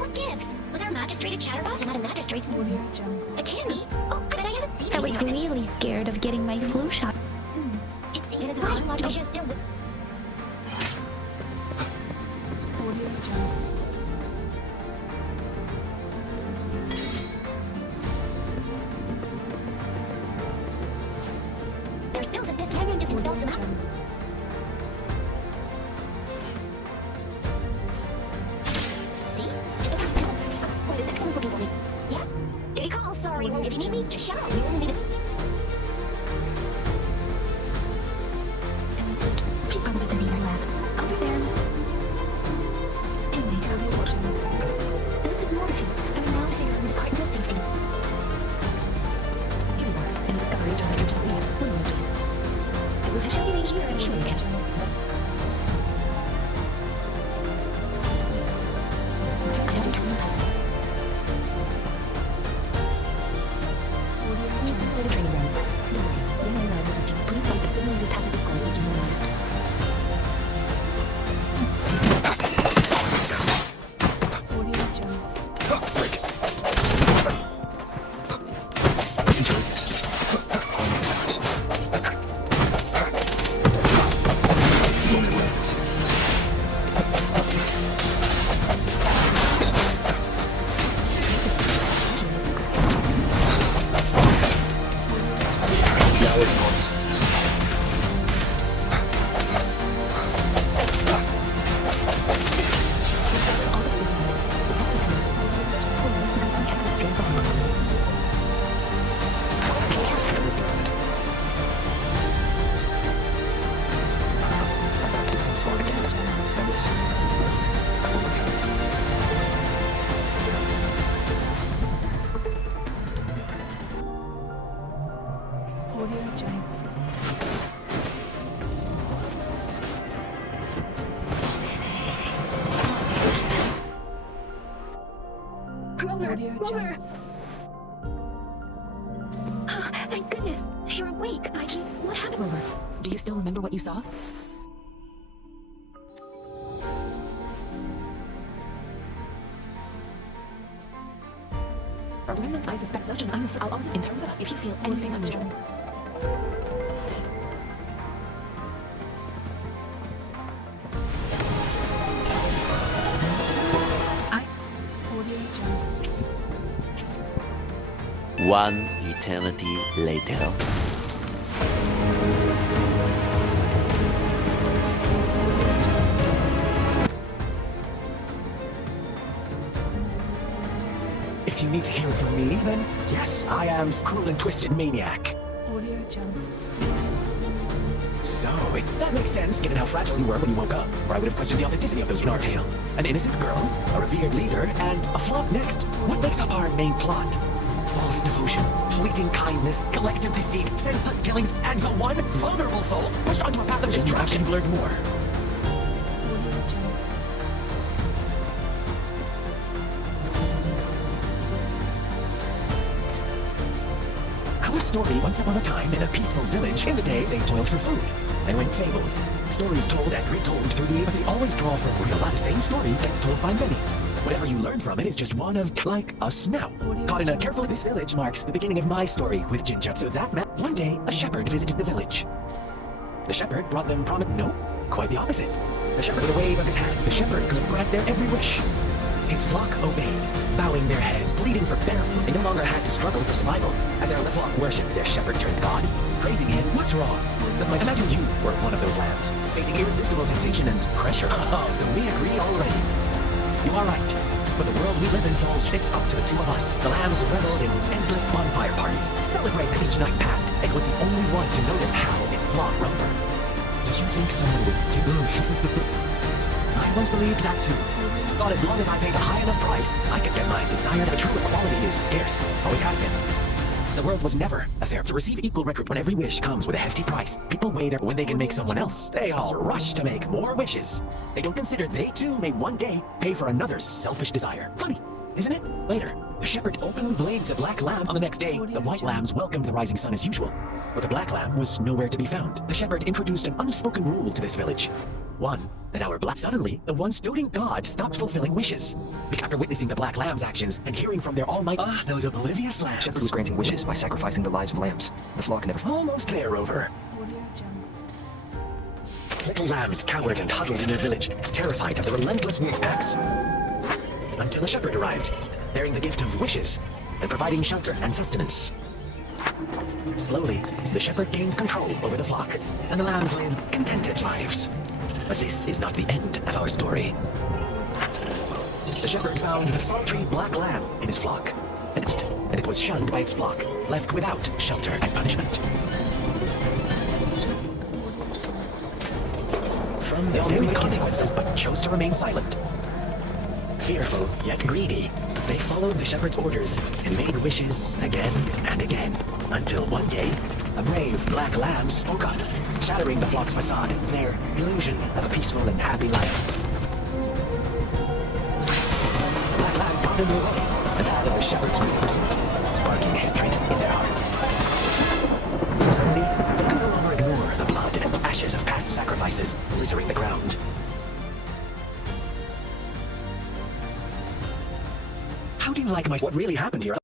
What gives? Was our magistrate a chatterbox? Not a magistrate's a candy? Oh, but I haven't seen it. I was really scared of getting my flu shot. It seems like I should still... There's still some distance. I just installed some app. See? Wait a sec, someone's looking for me. Yeah? Did he call? Sorry, if you need me, just shout. You only need to... She's probably busy in her lab. Over there. Anyway, this is Morphe. I will now figure out the partner safety. Here you are. Any discoveries during the trip to the space? 1 moment, please. It will show me here. Sure you can. I have your terminal typed. Simulated training room. Don't worry. When I arrive, assistant, please fight the simulated tacit discords like you know one. Rover! Oh, thank goodness! You're awake, Mikey. What happened? Rover, do you still remember what you saw? Remnant, I suspect such an I'll also in terms of if you feel anything unusual. One eternity later. If you need to hear it from me, then yes, I am cruel and twisted maniac. So, that makes sense, given how fragile you were when you woke up, or I would have questioned the authenticity of those remarks. An innocent girl, a revered leader, and a flop next. What makes up our main plot? False devotion, fleeting kindness, collective deceit, senseless killings, and the one vulnerable soul pushed onto a path of distraction. I've learned more. Our story, once upon a time, in a peaceful village, in the day they toiled for food. And when fables, stories told and retold through the but they always draw from real life. The same story gets told by many. Whatever you learn from it is just one of, like, us now. Caught in a careful... This village marks the beginning of my story with Ginger. So that meant one day, a shepherd visited the village. The shepherd brought them promise... No, quite the opposite. The shepherd, with a wave of his hand, the shepherd could grant their every wish. His flock obeyed, bowing their heads, bleeding for barefoot. They no longer had to struggle for survival, as their flock worshipped their shepherd-turned-god, praising him. What's wrong? Does my imagine you were one of those lambs, facing irresistible temptation and pressure? Oh, so we agree already. You are right, but the world we live in falls. It's up to the two of us. The lambs reveled in endless bonfire parties, celebrate as each night passed. It was the only one to notice how its flock Rover. Do you think someone would do? I once believed that too. Thought as long as I paid a high enough price, I could get my desire. But true equality is scarce, always has been. The world was never a fair. To receive equal recruit when every wish comes with a hefty price. People weigh their when they can make someone else. They all rush to make more wishes. They don't consider they too may one day pay for another's selfish desire. Funny, isn't it? Later, the shepherd openly blamed the black lamb. On the next day, the white lambs welcomed the rising sun as usual. But the black lamb was nowhere to be found. The shepherd introduced an unspoken rule to this village. One, that our black suddenly, the once doting god stopped fulfilling wishes. After witnessing the black lamb's actions and hearing from their almighty those oblivious lambs. Shepherd was granting wishes by sacrificing the lives of lambs. The flock never... Almost there, Rover. Little lambs cowered and huddled in their village, terrified of the relentless wolf packs. Until a shepherd arrived, bearing the gift of wishes and providing shelter and sustenance. Slowly, the shepherd gained control over the flock, and the lambs lived contented lives. But this is not the end of our story. The shepherd found a solitary black lamb in his flock, and it was shunned by its flock, left without shelter as punishment. From the very consequences, but chose to remain silent. Fearful, yet greedy, they followed the shepherd's orders and made wishes again and again, until one day, a brave black lamb spoke up, shattering the flock's facade, their illusion of a peaceful and happy life. Black lamb got in their way, and that of the shepherd's great pursuit, sparking hatred in their hearts. Suddenly, they could no longer ignore the blood and ashes of past sacrifices littering the ground. How do you like what really happened here?